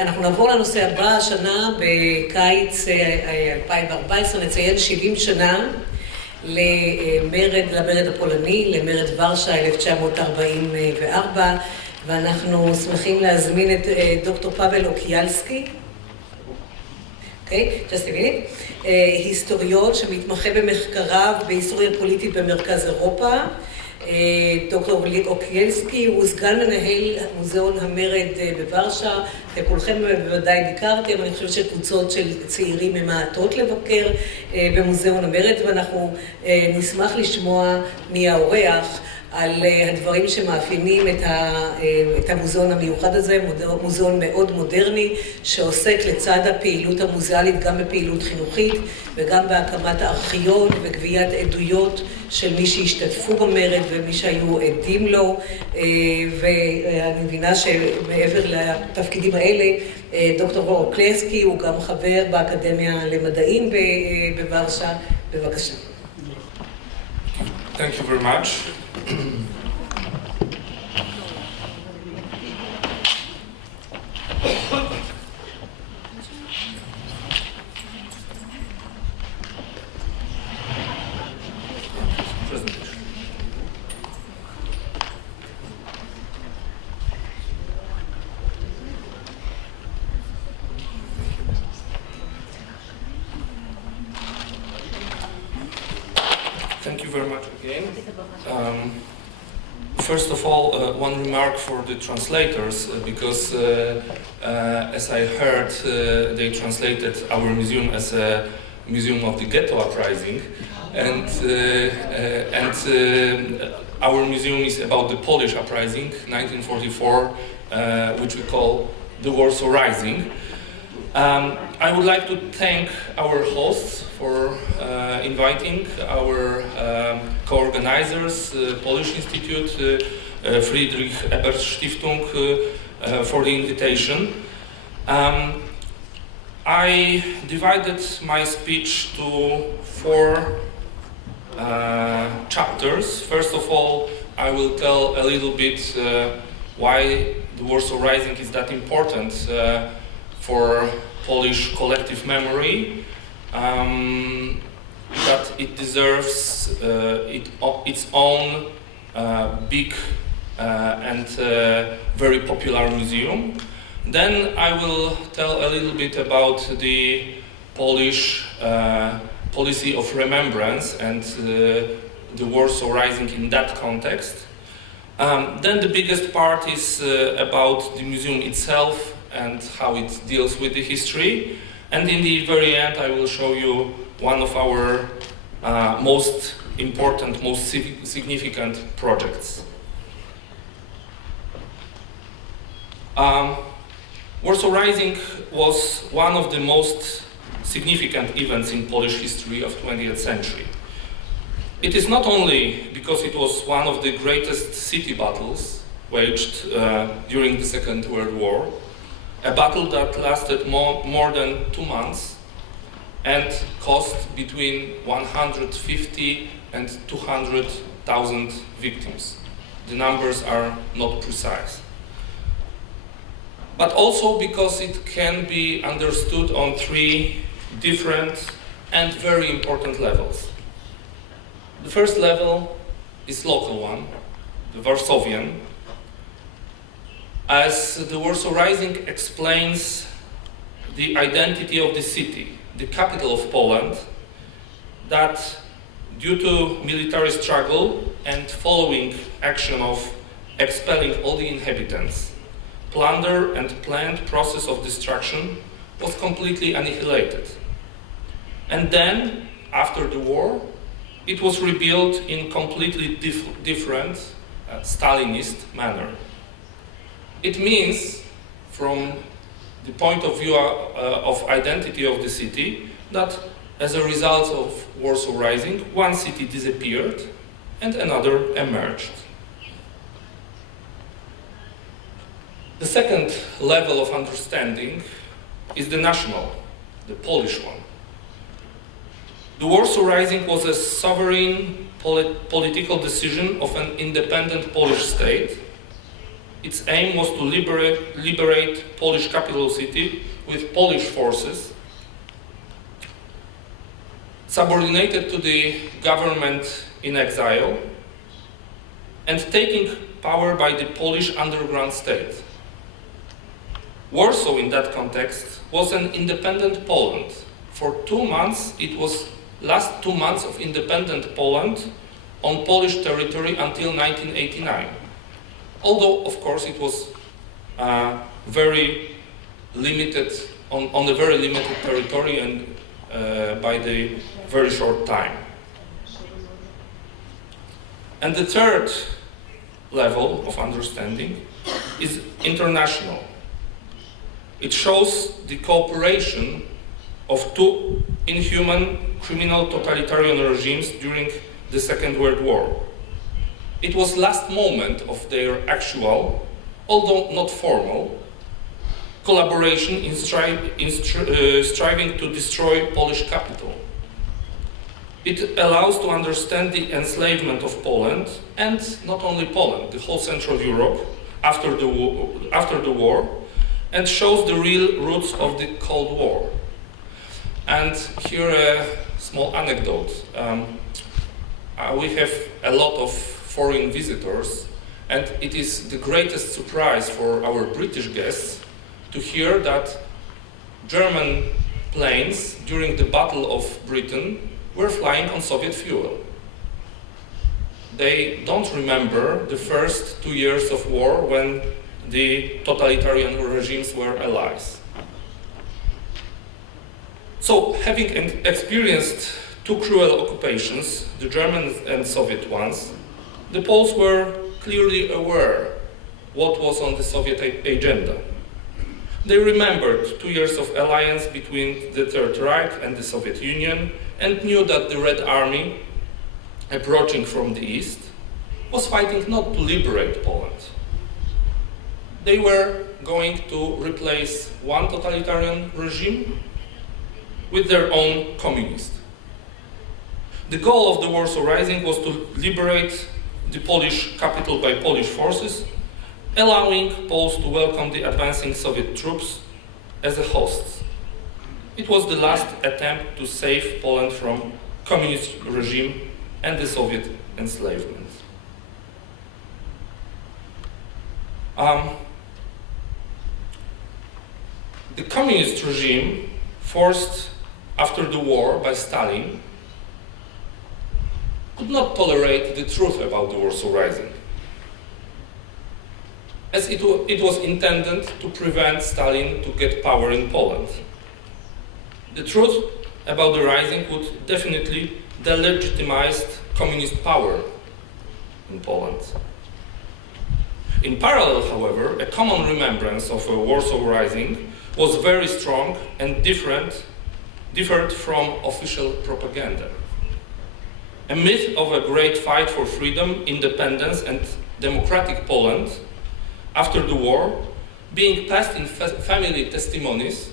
אנחנו נעבור לנושא הבא. השנה בקיץ 2014 נציין 70 שנה למרד הפולני, למרד ורשה 1944, ואנחנו שמחים להזמין את דוקטור פאבל אוקיילסקי, היסטוריון שמתמחה במחקריו בהיסטוריה פוליטית במרכז אירופה. דוקטור אוקיילסקי הוא סגן מנהל מוזיאון המרד בוורשה. כולכם בוודאי ביקרתי, אבל אני חושבת שקבוצות של צעירים ממעטות לבקר במוזיאון המרד, ואנחנו נשמח לשמוע מהאורח על הדברים שמאפיינים את המוזיאון המיוחד הזה, מוזיאון מאוד מודרני, שעוסק לצד הפעילות המוזיאלית גם בפעילות חינוכית וגם בהקמת הארכיון וגביית עדויות של מי שהשתתפו במרד ומי שהיו עדים לו. ואני מבינה שמעבר לתפקידים האלה, דוקטור אוקיילסקי הוא גם חבר באקדמיה למדעים בוורשה. בבקשה. Thank you very much. Thank you very much again. First of all, one remark for the translators, because as I heard, they translated our museum as a museum of the ghetto uprising, and our museum is about the Polish uprising, 1944, which we call the Warsaw Rising. I would like to thank our hosts for inviting our co-organizers, Polish Institute, Friedrich Stiftung, for the invitation. I divided my speech to 4 chapters. First of all, I will tell a little bit why the Warsaw Rising is that important for Polish collective memory, that it deserves its own big and very popular museum. Then I will tell a little bit about the Polish policy of remembrance and the Warsaw Rising in that context. Then the biggest part is about the museum itself and how it deals with the history. And in the very end, I will show you one of our most important, most significant projects. Warsaw Rising was one of the most significant events in Polish history of 20th century. It is not only because it was one of the greatest city battles waged during the Second World War, a battle that lasted more than 2 months and cost between 150 and 200,000 victims. The numbers are not precise. But also because it can be understood on 3 different and very important levels. The first level is local one, the Warsawian, as the Warsaw Rising explains the identity of the city, the capital of Poland, that due to military struggle and following action of expelling all the inhabitants, plunder and planned process of destruction was completely annihilated. And then, after the war, it was rebuilt in completely different Stalinist manner. It means, from the point of view of identity of the city, that as a result of Warsaw Rising, one city disappeared and another emerged. The second level of understanding is the national, the Polish one. The Warsaw Rising was a sovereign political decision of an independent Polish state its aim was to liberate Polish capital city with Polish forces, subordinated to the government in exile, and taking power by the Polish underground state. Warsaw, in that context, was an independent Poland. For 2 months, it was last 2 months of independent Poland on Polish territory until 1989. Although, of course, it was very limited, on a very limited territory and by the very short time. And the third level of understanding is international. It shows the cooperation of two inhuman criminal totalitarian regimes during the Second World War. It was last moment of their actual, although not formal, collaboration in striving to destroy Polish capital. It allows to understand the enslavement of Poland, and not only Poland, the whole Central Europe after the war, and shows the real roots of the Cold War. And here a small anecdote. We have a lot of foreign visitors, and it is the greatest surprise for our British guests to hear that German planes during the Battle of Britain were flying on Soviet fuel. They don't remember the first 2 years of war when the totalitarian regimes were allies. So, having experienced two cruel occupations, the German and Soviet ones, the Poles were clearly aware what was on the Soviet agenda. They remembered 2 years of alliance between the Third Reich and the Soviet Union and knew that the Red Army, approaching from the east, was fighting not to liberate Poland. They were going to replace one totalitarian regime with their own communist. The goal of the Warsaw Rising was to liberate the Polish capital by Polish forces, allowing Poles to welcome the advancing Soviet troops as a hosts. It was the last attempt to save Poland from communist regime and the Soviet enslavement. The communist regime, forced after the war by Stalin, could not tolerate the truth about the Warsaw Rising, as it was intended to prevent Stalin to get power in Poland. The truth about the rising would definitely delegitimize communist power in Poland. In parallel, however, a common remembrance of a Warsaw Rising was very strong and differed from official propaganda. A myth of a great fight for freedom, independence, and democratic Poland after the war, being passed in family testimonies,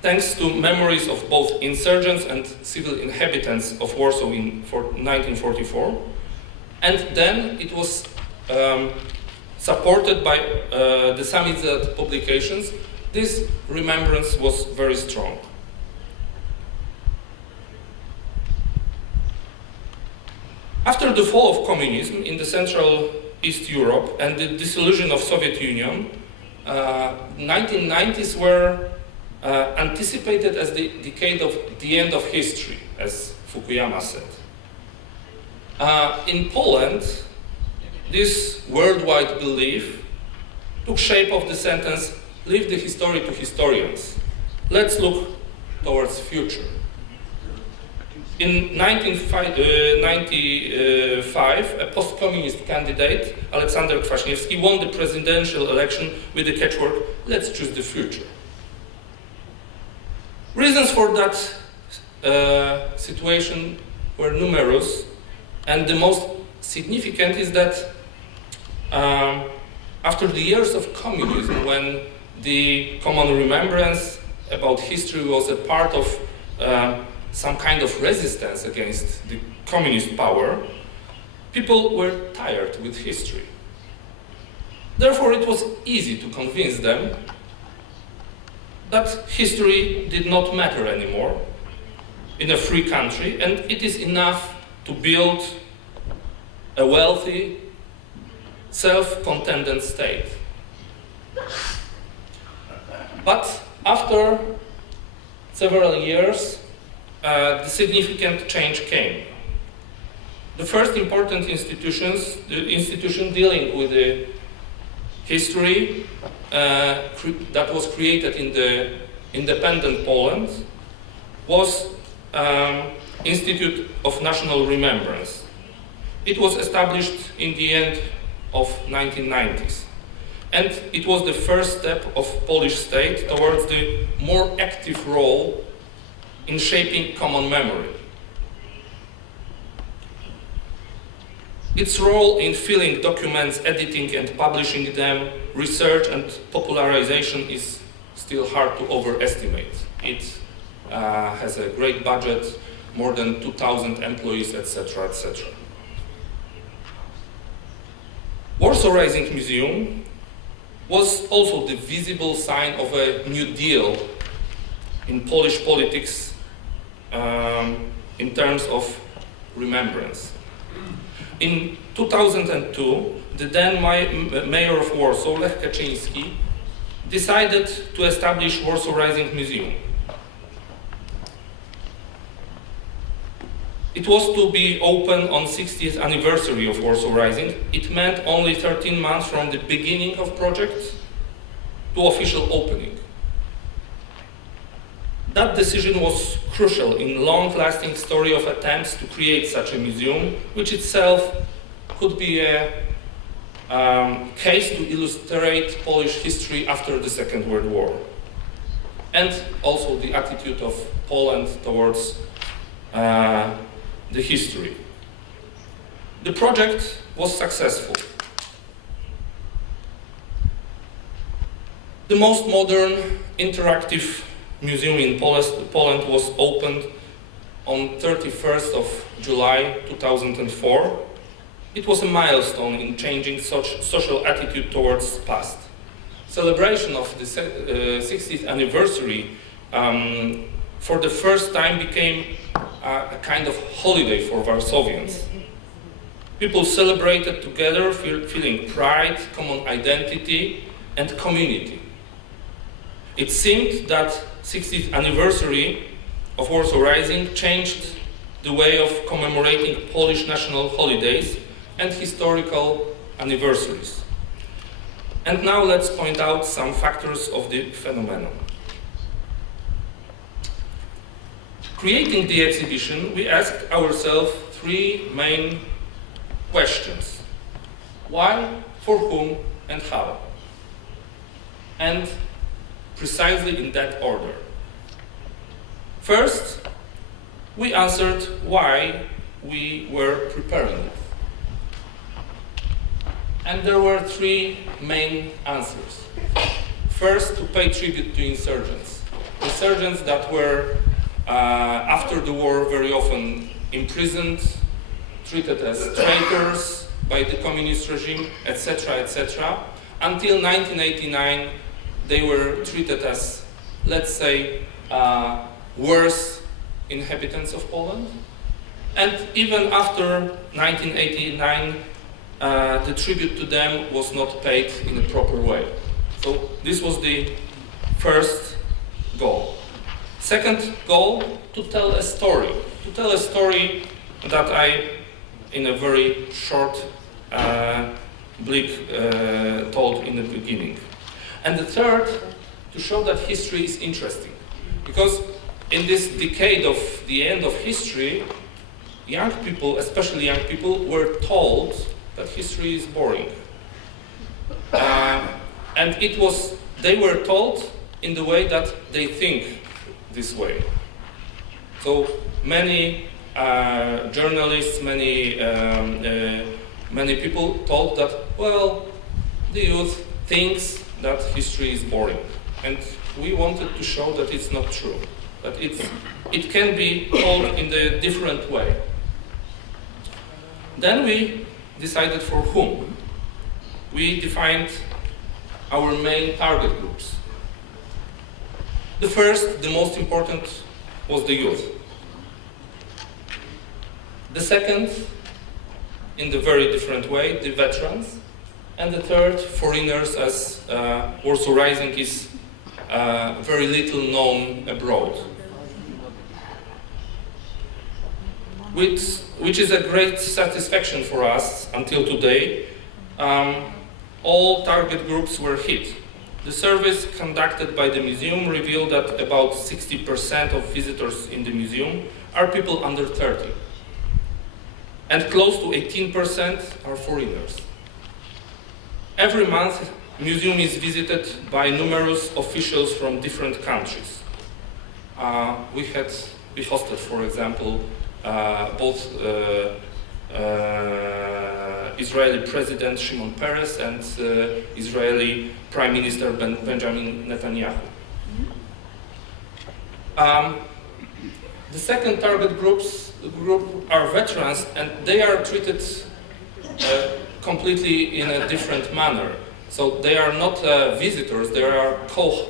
thanks to memories of both insurgents and civil inhabitants of Warsaw in 1944, and then it was supported by the Samizdat publications. This remembrance was very strong. After the fall of communism in the Central East Europe and the dissolution of Soviet Union, 1990s were anticipated as the decade of the end of history, as Fukuyama said. In Poland, this worldwide belief took shape of the sentence, "Leave the history to historians. Let's look towards future." In 1995, a post-communist candidate, Aleksander Kwaśniewski, won the presidential election with the catchword, "Let's choose the future." Reasons for that situation were numerous, and the most significant is that after the years of communism, when the common remembrance about history was a part of some kind of resistance against the communist power, people were tired with history. Therefore, it was easy to convince them that history did not matter anymore in a free country, and it is enough to build a wealthy, self-contented state. But after several years, the significant change came. The first important the institution dealing with the history that was created in the independent Poland was Institute of National Remembrance. It was established in the end of 1990s. And it was the first step of Polish state towards the more active role in shaping common memory. Its role in filling documents, editing and publishing them, research and popularization is still hard to overestimate. It has a great budget, more than 2,000 employees, etc., etc. Warsaw Rising Museum was also the visible sign of a new deal in Polish politics in terms of remembrance. In 2002, the then mayor of Warsaw, Lech Kaczyński, decided to establish Warsaw Rising Museum. It was to be open on 60th anniversary of Warsaw Rising. It meant only 13 months from the beginning of project to official opening. That decision was crucial in long-lasting story of attempts to create such a museum, which itself could be a case to illustrate Polish history after the Second World War, and also the attitude of Poland towards the history. The project was successful. The most modern interactive museum in Poland was opened on 31st of July 2004. It was a milestone in changing social attitude towards the past. Celebration of the 60th anniversary for the first time became a kind of holiday for Warsawians. People celebrated together, feeling pride, common identity, and community. It seemed that 60th anniversary of Warsaw Rising changed the way of commemorating Polish national holidays and historical anniversaries. And now let's point out some factors of the phenomenon. Creating the exhibition, we asked ourselves three main questions. Why, for whom, and how? And precisely in that order. First, we answered why we were preparing it. And there were three main answers. First, to pay tribute to insurgents. Insurgents that were, after the war, very often imprisoned, treated as traitors by the communist regime, etc., etc. Until 1989, they were treated as, let's say, worse inhabitants of Poland. And even after 1989, the tribute to them was not paid in a proper way. So this was the first goal. Second goal, to tell a story. To tell a story that I, in a very short blink, told in the beginning. And the third, to show that history is interesting. Because in this decade of the end of history, young people, especially young people, were told that history is boring. And they were told in the way that they think this way. So many journalists, many people told that, well, the youth thinks that history is boring. And we wanted to show that it's not true, that it can be told in a different way. Then we decided for whom. We defined our main target groups. The first, the most important, was the youth. The second, in the very different way, the veterans. And the third, foreigners, as Warsaw Rising is very little known abroad. Which is a great satisfaction for us until today. All target groups were hit. The surveys conducted by the museum revealed that about 60% of visitors in the museum are people under 30. And close to 18% are foreigners. Every month, the museum is visited by numerous officials from different countries. We hosted, for example, both Israeli President Shimon Peres and Israeli Prime Minister Benjamin Netanyahu. The second target group are veterans, and they are treated completely in a different manner. So they are not visitors, they are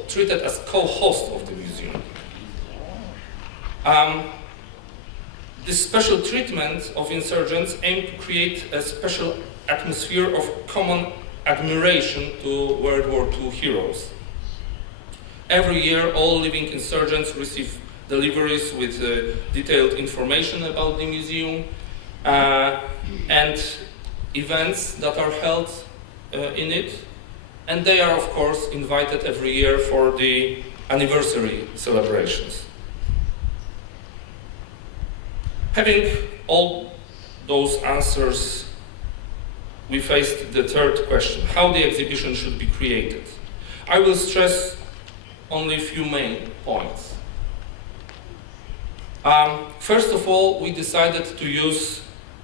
treated as co-hosts of the museum. This special treatment of insurgents aimed to create a special atmosphere of common admiration to World War II heroes. Every year, all living insurgents receive deliveries with detailed information about the museum and events that are held in it. And they are, of course, invited every year for the anniversary celebrations. Having all those answers, we faced the third question, how the exhibition should be created. I will stress only a few main points. First of all, we decided to use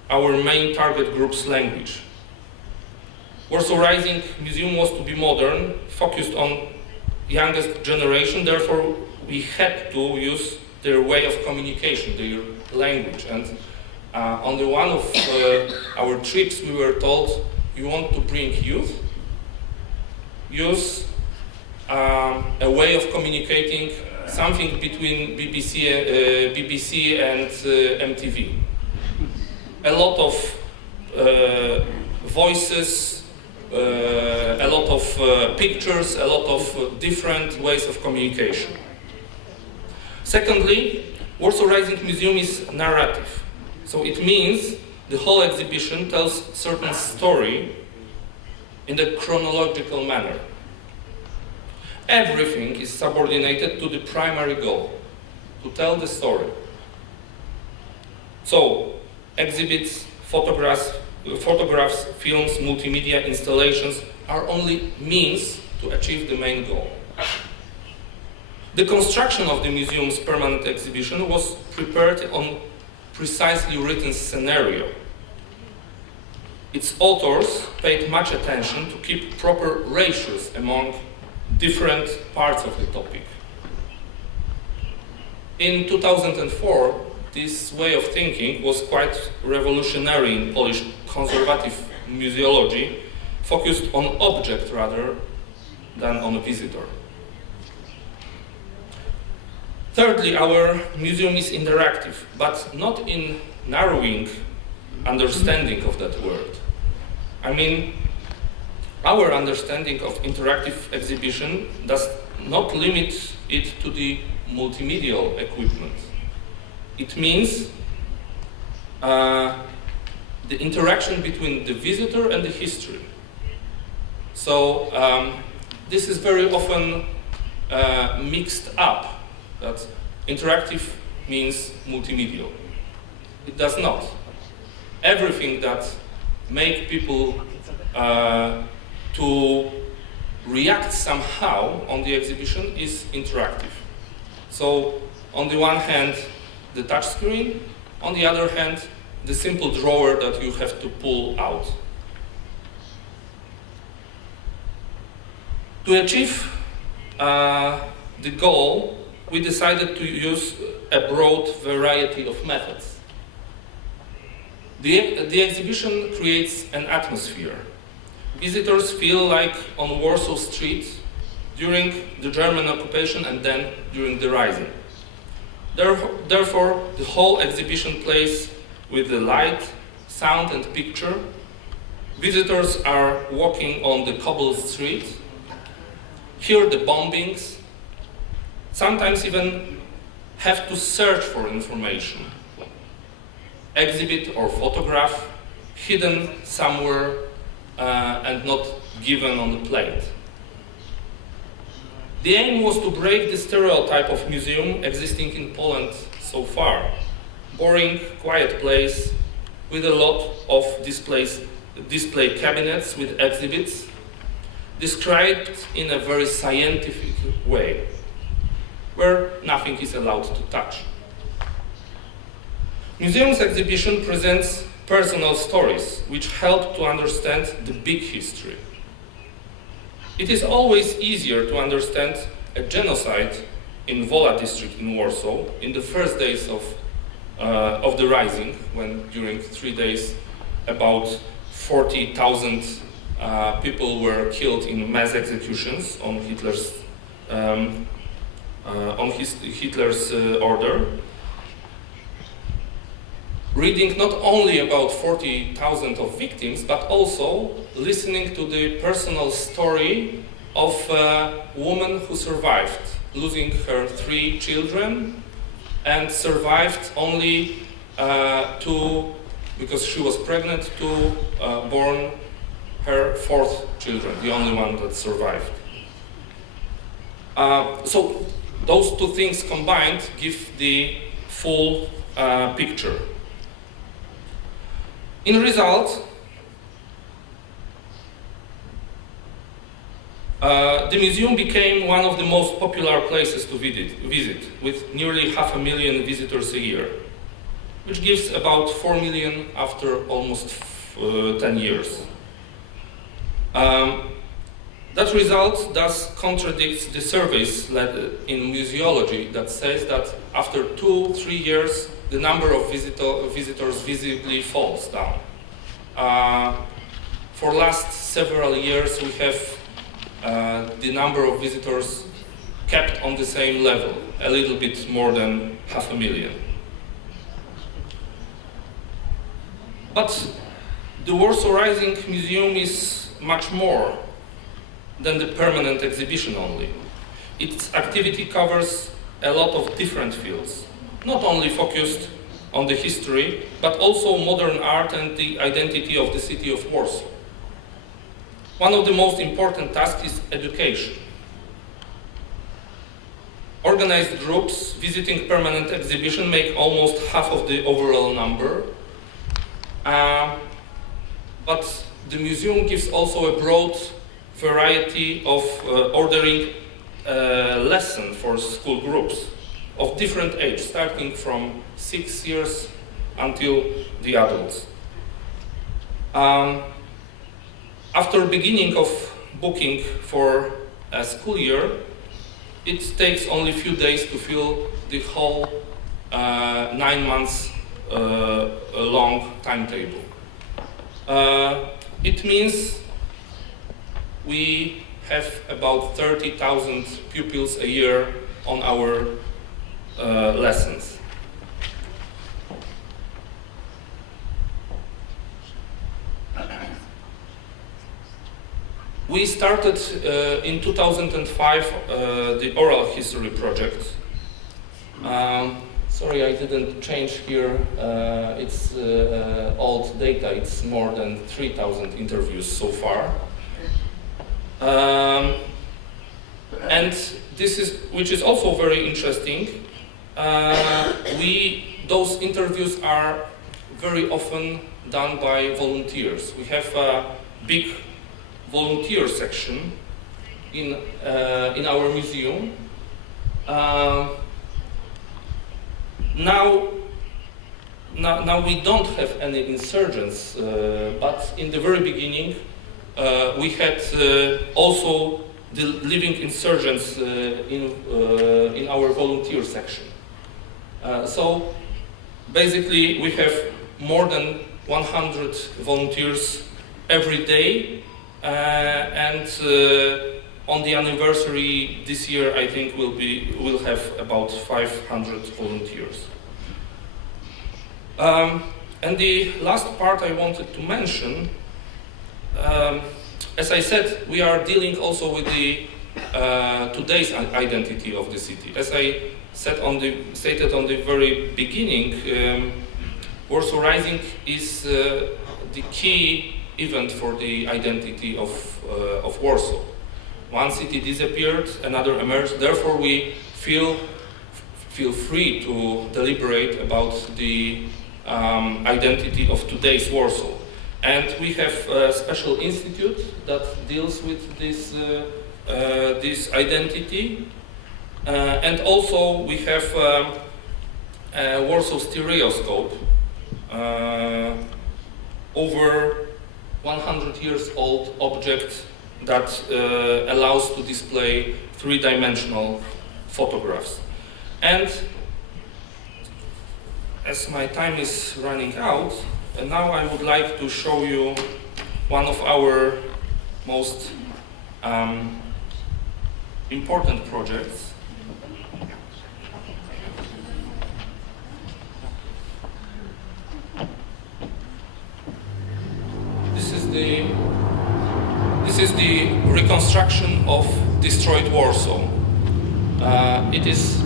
our main target group's language. Warsaw Rising Museum was to be modern, focused on youngest generation, therefore we had to use their way of communication, their language. And on the one of our trips we were told, you want to bring youth? Use a way of communicating something between BBC and MTV. A lot of voices, a lot of pictures, a lot of different ways of communication. Secondly, Warsaw Rising Museum is narrative. So it means the whole exhibition tells a certain story in a chronological manner. Everything is subordinated to the primary goal, to tell the story. So, exhibits, photographs, films, multimedia installations are only means to achieve the main goal. The construction of the museum's permanent exhibition was prepared on precisely written scenario. Its authors paid much attention to keep proper ratios among different parts of the topic. In 2004, this way of thinking was quite revolutionary in Polish conservative museology, focused on object rather than on a visitor. Thirdly, our museum is interactive, but not in narrowing understanding of that word. I mean, our understanding of interactive exhibition does not limit it to the multimedial equipment. It means the interaction between the visitor and the history. So this is very often mixed up, that interactive means multimedial. It does not. Everything that makes people to react somehow on the exhibition is interactive. So on the one hand, the touch screen, on the other hand, the simple drawer that you have to pull out. To achieve the goal, we decided to use a broad variety of methods. The exhibition creates an atmosphere. visitors feel like on Warsaw Street during the German occupation and then during the Rising. Therefore, the whole exhibition plays with the light, sound and picture. Visitors are walking on the cobbled street, hear the bombings, sometimes even have to search for information, exhibit or photograph hidden somewhere and not given on the plate. The aim was to break the stereotype of museum existing in Poland so far. Boring, quiet place with a lot of display cabinets with exhibits, described in a very scientific way, where nothing is allowed to touch. Museum's exhibition presents personal stories which help to understand the big history. It is always easier to understand a genocide in Wola district in Warsaw in the first days of the Rising, when during 3 days about 40,000 people were killed in mass executions on Hitler's order. Reading not only about 40,000 of victims, but also listening to the personal story of a woman who survived, losing her 3 children, and survived only because she was pregnant, to born her 4th children, the only one that survived. So those 2 things combined give the full picture. In result, the museum became one of the most popular places to visit, with nearly 500,000 visitors a year, which gives about 4 million after almost 10 years. That result thus contradicts the surveys led in museology that says that after 2-3 years, the number of visitors visibly falls down. For last several years, we have the number of visitors kept on the same level, a little bit more than 500,000. But the Warsaw Rising Museum is much more than the permanent exhibition only. Its activity covers a lot of different fields, not only focused on the history, but also modern art and the identity of the city of Warsaw. One of the most important tasks is education. Organized groups visiting permanent exhibition make almost half of the overall number, but the museum gives also a broad variety of ordering lesson for school groups of different age, starting from 6 years until the adults. After beginning of booking for a school year, it takes only a few days to fill the whole 9 months long timetable. It means we have about 30,000 pupils a year on our lessons. We started in 2005 the oral history project. Sorry, I didn't change here. It's old data. It's more than 3,000 interviews so far. And this is, which is also very interesting. Those interviews are very often done by volunteers. We have a big volunteer section in our museum. Now we don't have any insurgents, but in the very beginning we had also the living insurgents in our volunteer section. So basically we have more than 100 volunteers every day and on the anniversary this year, I think we'll have about 500 volunteers. And the last part I wanted to mention, as I said, we are dealing also with the today's identity of the city. As I stated on the very beginning, Warsaw Rising is the key event for the identity of Warsaw. One city disappeared, another emerged. Therefore, we feel free to deliberate about the identity of today's Warsaw. And we have a special institute that deals with this identity. And also we have a Warsaw stereoscope, over 100 years old object that allows to display three-dimensional photographs. And as my time is running out, now I would like to show you one of our most important projects. This is the reconstruction of destroyed Warsaw. It is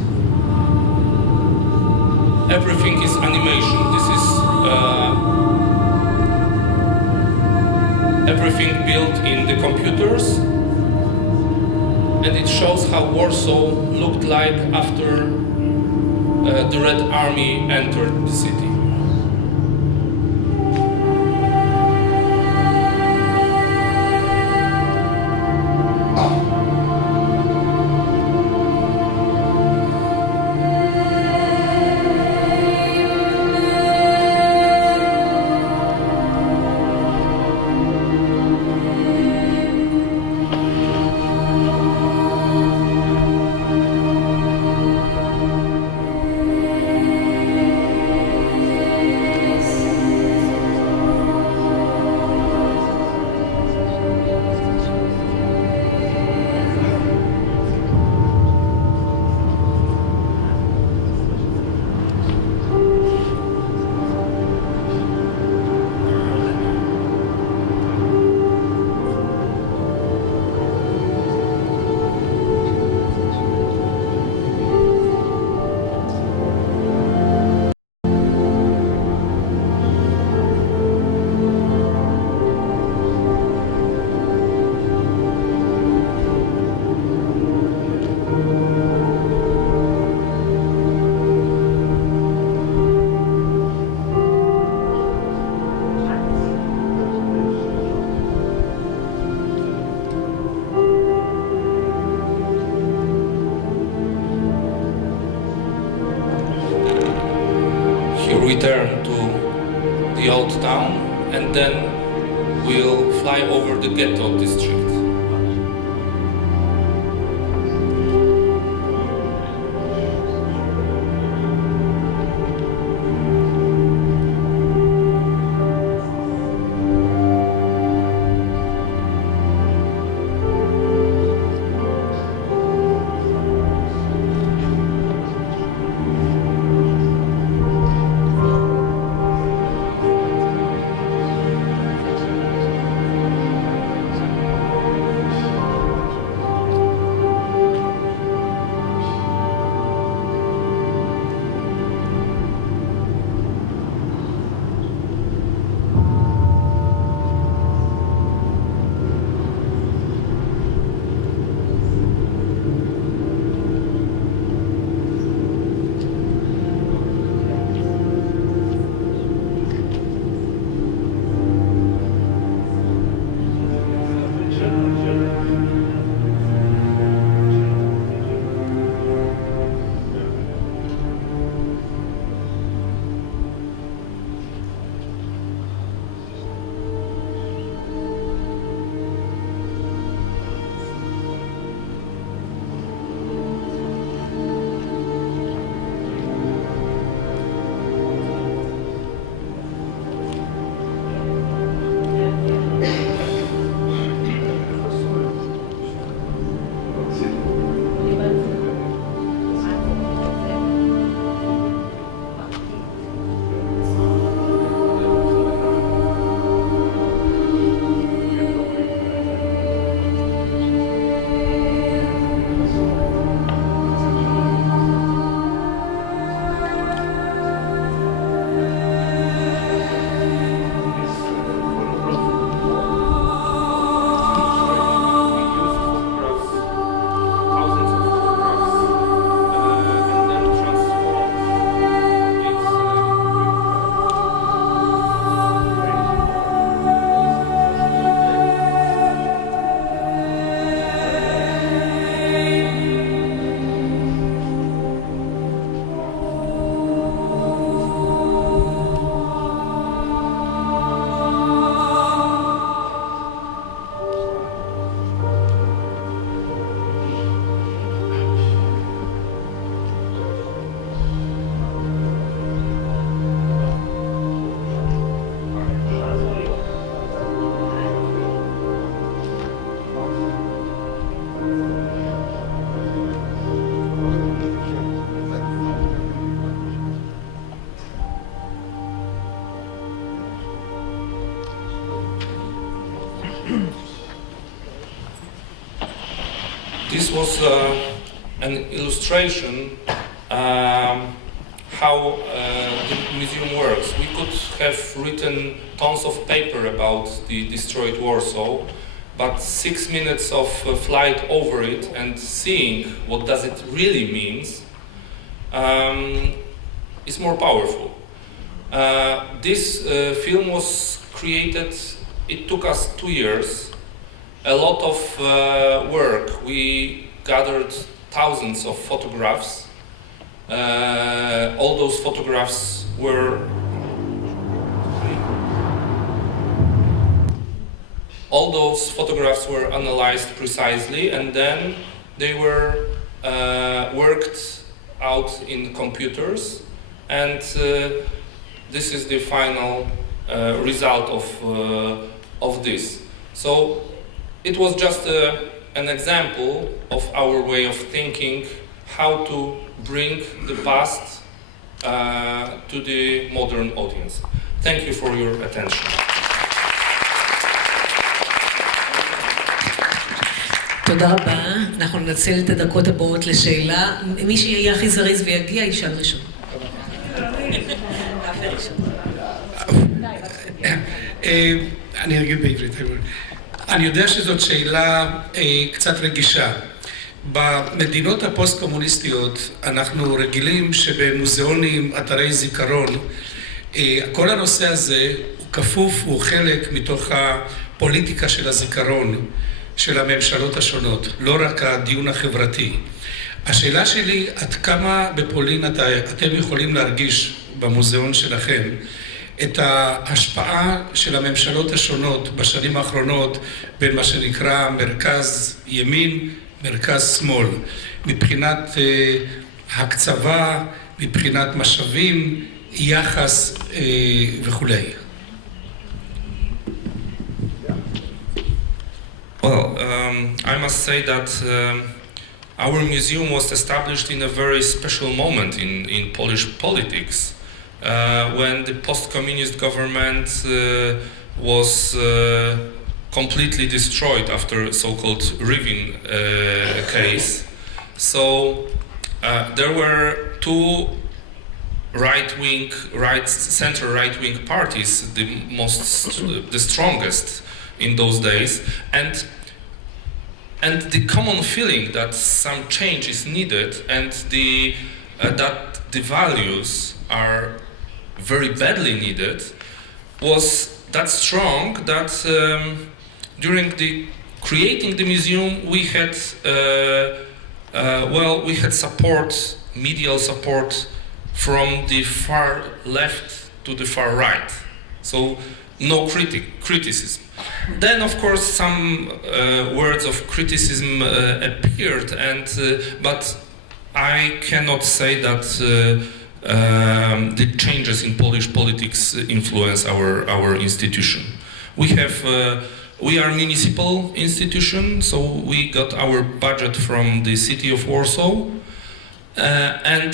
everything is animation. This is everything built in the computers, and it shows how Warsaw looked like after the Red Army entered the city. Return to the old town, and then we'll fly over the ghetto district. illustration how the museum works. We could have written tons of paper about the destroyed Warsaw, but 6 minutes of flight over it and seeing what does it really means is more powerful. This film was created, it took us 2 years, a lot of work. We gathered thousands of photographs. All those photographs were analyzed precisely, and then they were worked out in computers, and this is the final result of this. So it was just an example of our way of thinking how to bring the past to the modern audience. Thank you for your attention. תודה רבה. אנחנו ננצל את הדקות הבאות לשאלה. מי שיהיה הכי זריז ויגיע, ישאל ראשון. אני אגיד בעברית. אני יודע שזאת שאלה קצת רגישה. במדינות הפוסט-קומוניסטיות אנחנו רגילים שבמוזיאונים, אתרי זיכרון, כל הנושא הזה הוא כפוף, הוא חלק מתוך הפוליטיקה של הזיכרון של הממשלות השונות, לא רק הדיון החברתי. השאלה שלי, עד כמה בפולין אתם יכולים להרגיש במוזיאון שלכם את ההשפעה של הממשלות השונות בשנים האחרונות בין מה שנקרא מרכז ימין, מרכז שמאל, מבחינת הקצבה, מבחינת משאבים, יחס וכולי. Well, I must say that our museum was established in a very special moment in Polish politics, when the post-communist government was completely destroyed after so-called Rivin case. So there were two center right-wing parties, the strongest in those days, and the common feeling that some change is needed and that the values are very badly needed was that strong that during the creating the museum we had support, medial support from the far left to the far right, so no criticism. Then of course some words of criticism appeared, but I cannot say that the changes in Polish politics influence our institution. We are a municipal institution, so we got our budget from the city of Warsaw, and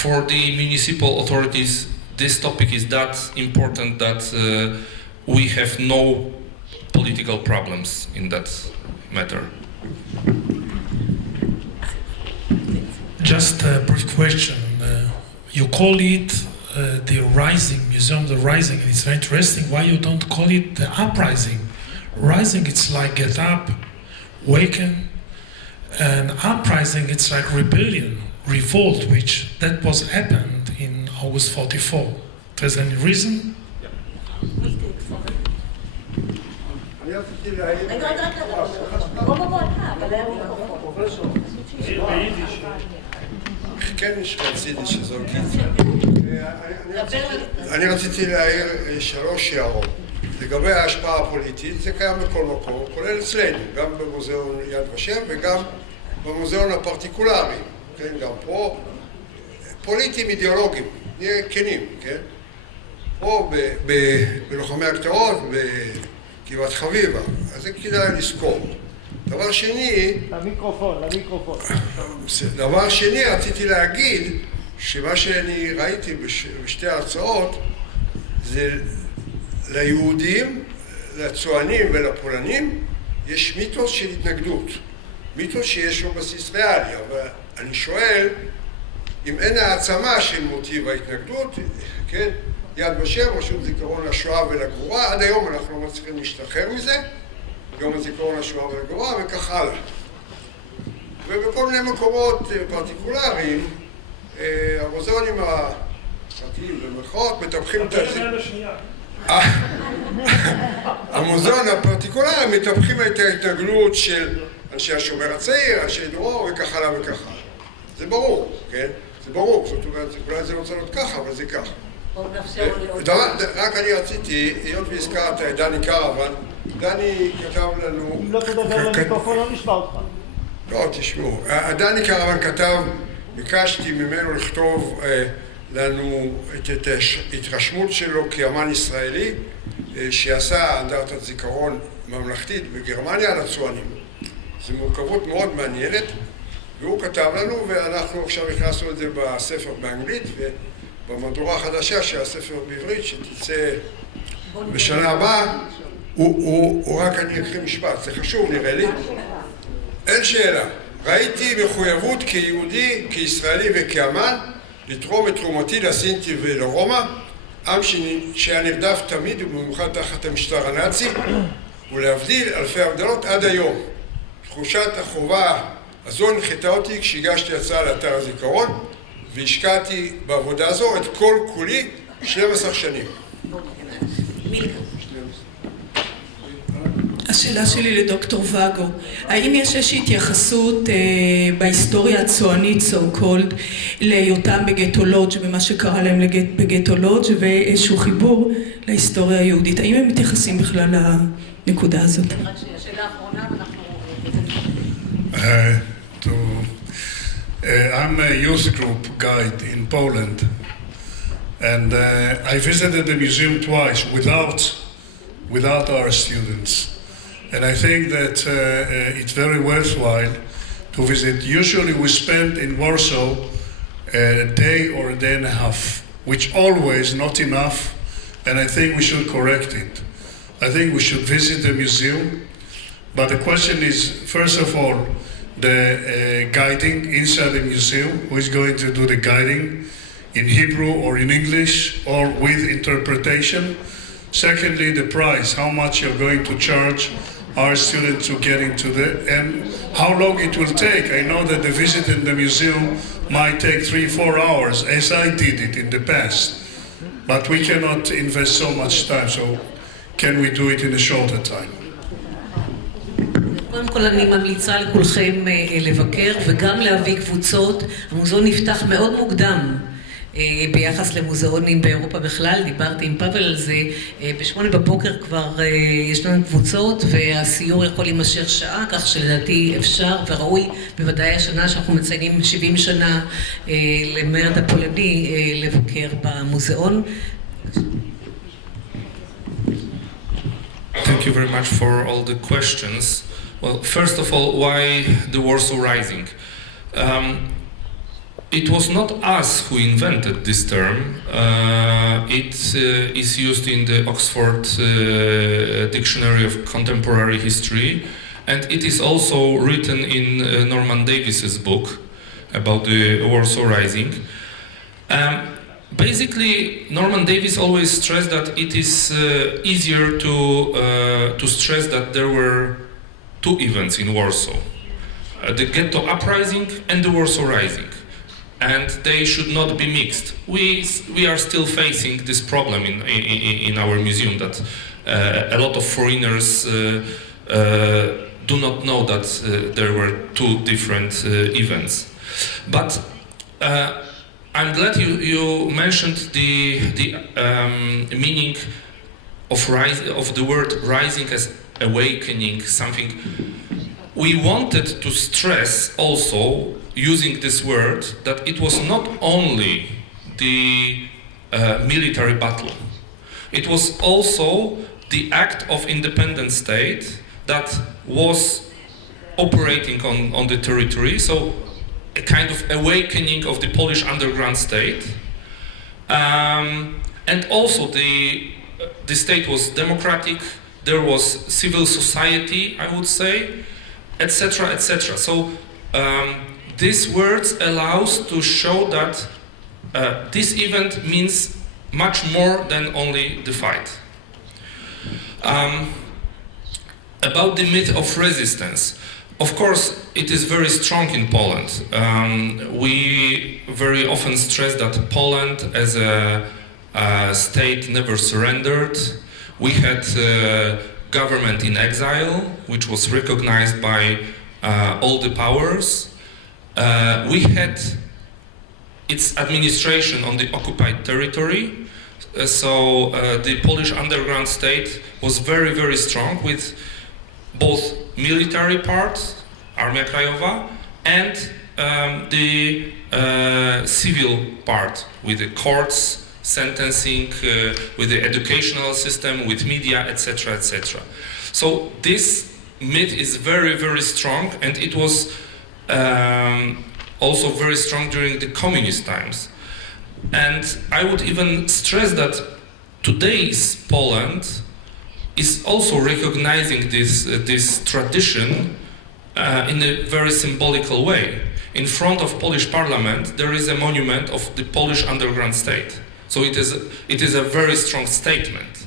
for the municipal authorities this topic is that important that we have no political problems in that matter. Just a brief question. You call it the Rising Museum, the Rising, and it's very interesting. Why you don't call it the Uprising? Rising, it's like get up, waken, and uprising, it's like rebellion, revolt, which that was happened in August 44. There's any reason? אני רציתי להעיר 3 הערות. לגבי ההשפעה הפוליטית, זה קיים בכל מקום, כולל אצלנו, גם במוזיאון יד ושם וגם במוזיאון הפרטיקולרי, כן, גם פה, פוליטיים אידיאולוגיים, נהיה כנים, כן? פה בלוחמי הקטרות, בגבעת חביבה, אז זה כדאי לזכור. דבר שני, דבר שני, רציתי להגיד שמה שאני ראיתי בשתי ההרצאות זה ליהודים, לצוענים ולפולנים יש מיתוס של התנגדות, מיתוס שיש לו בסיס ריאלי, אבל אני שואל, אם אין העצמה של מוטיב ההתנגדות, כן? יד ושם, רשות זיכרון לשואה ולגבורה, עד היום אנחנו לא מצליחים להשתחרר מזה, יום הזיכרון לשואה ולגבורה וכך הלאה. ובכל מיני מקומות פרטיקולריים, המוזיאונים הפרטיים במכון מטפחים את השנייה. המוזיאון הפרטיקולרי מטפחים את ההתנגלות של אנשי השומר הצעיר, אנשי דרור וכך הלאה וכך הלאה. זה ברור, כן? זה ברור, זאת אומרת, אולי זה לא צריך להיות ככה, אבל זה ככה. רק אני רציתי, היות והזכרת את דני קרוון, דני כתב לנו... אם לא תדבר למיקרופון, לא נשמע אותך. לא, תשמעו. דני קרוון כתב, ביקשתי ממנו לכתוב לנו את ההתרשמות שלו כאמן ישראלי, שעשה אנדרטת זיכרון ממלכתית בגרמניה על הצוענים. זו מורכבות מאוד מעניינת, והוא כתב לנו, ואנחנו עכשיו הכנסנו את זה בספר באנגלית, ובמהדורה החדשה של הספר בעברית, שתצא בשנה הבאה, הוא רק אני אקריא משפט, זה חשוב נראה לי. אין שאלה, ראיתי מחויבות כיהודי, כישראלי וכאמן, לתרום את תרומתי לסינטי ולרומא, עם שהיה נרדף תמיד ובמיוחד תחת המשטר הנאצי, ולהבדיל אלפי הבדלות עד היום. תחושת החובה הזו הנחתה אותי כשהגשתי הצעה לאתר הזיכרון, והשקעתי בעבודה הזו את כל כולי 12 שנים. השאלה שלי לדוקטור ואגו, האם יש איזושהי התייחסות בהיסטוריה הצוענית, so called, להיותם בגטולוג' במה שקרה להם בגטולוג' ואיזשהו חיבור להיסטוריה היהודית? האם הם מתייחסים בכלל לנקודה הזאת? השאלה האחרונה, I'm a youth group guide in Poland, and I visited the museum twice without our students. And I think that it's very worthwhile to visit. Usually we spend in Warsaw a day or a day and a half, which always not enough, and I think we should correct it. I think we should visit the museum, but the question is, first of all, the guiding inside the museum, who is going to do the guiding in Hebrew or in English or with interpretation. Secondly, the price, how much you're going to charge our students to get into and how long it will take. I know that the visit in the museum might take 3-4 hours, as I did it in the past. But we cannot invest so much time, so can we do it in a shorter time? קודם כל אני ממליצה לכולכם לבקר וגם להביא קבוצות. המוזיאון נפתח מאוד מוקדם ביחס למוזיאונים באירופה בכלל, דיברתי עם פאבל על זה, ב8 בבוקר כבר יש לנו קבוצות והסיור יכול להימשך שעה, כך שלדעתי אפשר וראוי, בוודאי השנה שאנחנו מציינים 70 שנה למרד הפולני, לבקר במוזיאון. Thank you very much for all the questions. Well, first of all, why the Warsaw Rising? It was not us who invented this term. It is used in the Oxford Dictionary of Contemporary History, and it is also written in Norman Davis's book about the Warsaw Rising. Basically, Norman Davis always stressed that it is easier to stress that there were two events in Warsaw, the Ghetto Uprising and the Warsaw Rising. And they should not be mixed. We are still facing this problem in our museum, that a lot of foreigners do not know that there were two different events. But I'm glad you mentioned the meaning of the word rising as awakening, something. We wanted to stress also, using this word, that it was not only the military battle. It was also the act of independent state that was operating on the territory, so a kind of awakening of the Polish underground state. And also the state was democratic, there was civil society, I would say, etc., etc. So these words allows to show that this event means much more than only the fight. About the myth of resistance. Of course, it is very strong in Poland. We very often stress that Poland as a state never surrendered. We had government in exile, which was recognized by all the powers. We had its administration on the occupied territory. So the Polish underground state was very, very strong with both military part, Armia Krajowa, and the civil part with the courts, sentencing, with the educational system, with media, etc., etc. So this myth is very, very strong, and it was also very strong during the communist times. And I would even stress that today's Poland is also recognizing this tradition in a very symbolical way. In front of Polish parliament, there is a monument of the Polish underground state. So it is a very strong statement.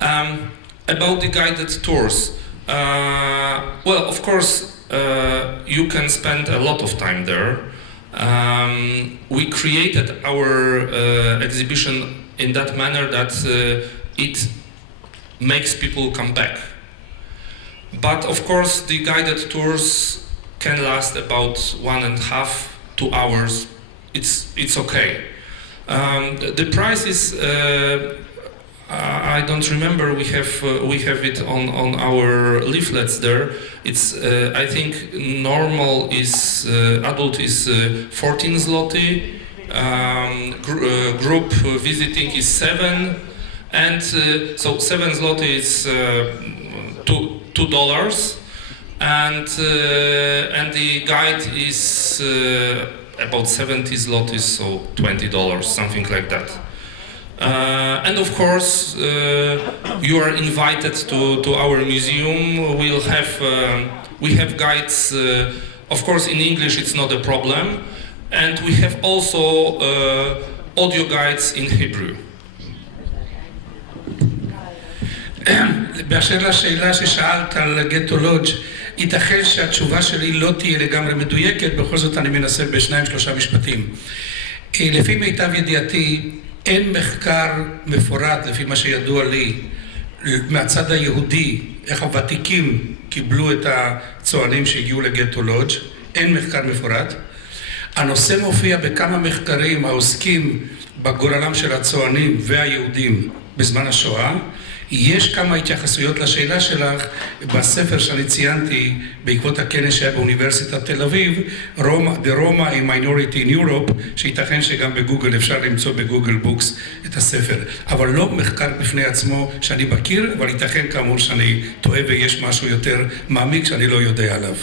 About the guided tours. Well, of course, you can spend a lot of time there. We created our exhibition in that manner that it makes people come back. But of course, the guided tours can last about 1.5 to 2 hours. It's okay. The price is I don't remember. We have it on our leaflets there. It's I think normal is adult is 14 zloty. Group visiting is 7, and so 7 zloty is $2, and the guide is about 70 zlotys, so $20, something like that. And of course, you are invited to our museum. We have guides. Of course, in English it's not a problem, and we have also audio guides in Hebrew. באשר לשאלה ששאלת על גטו לודג', ייתכן שהתשובה שלי לא תהיה לגמרי מדויקת, בכל זאת אני מנסה ב2-3 משפטים. לפי מיטב ידיעתי, אין מחקר מפורט, לפי מה שידוע לי, מהצד היהודי, איך הוותיקים קיבלו את הצוענים שהגיעו לגטו לודג', אין מחקר מפורט. הנושא מופיע בכמה מחקרים העוסקים בגורלם של הצוענים והיהודים בזמן השואה. יש כמה התייחסויות לשאלה שלך בספר שאני ציינתי בעקבות הכנס שהיה באוניברסיטת תל אביב, The Roma a Minority in Europe, שייתכן שגם בגוגל אפשר למצוא בגוגל בוקס את הספר. אבל לא מחקר בפני עצמו שאני מכיר, אבל ייתכן כאמור שאני טועה ויש משהו יותר מעמיק שאני לא יודע עליו.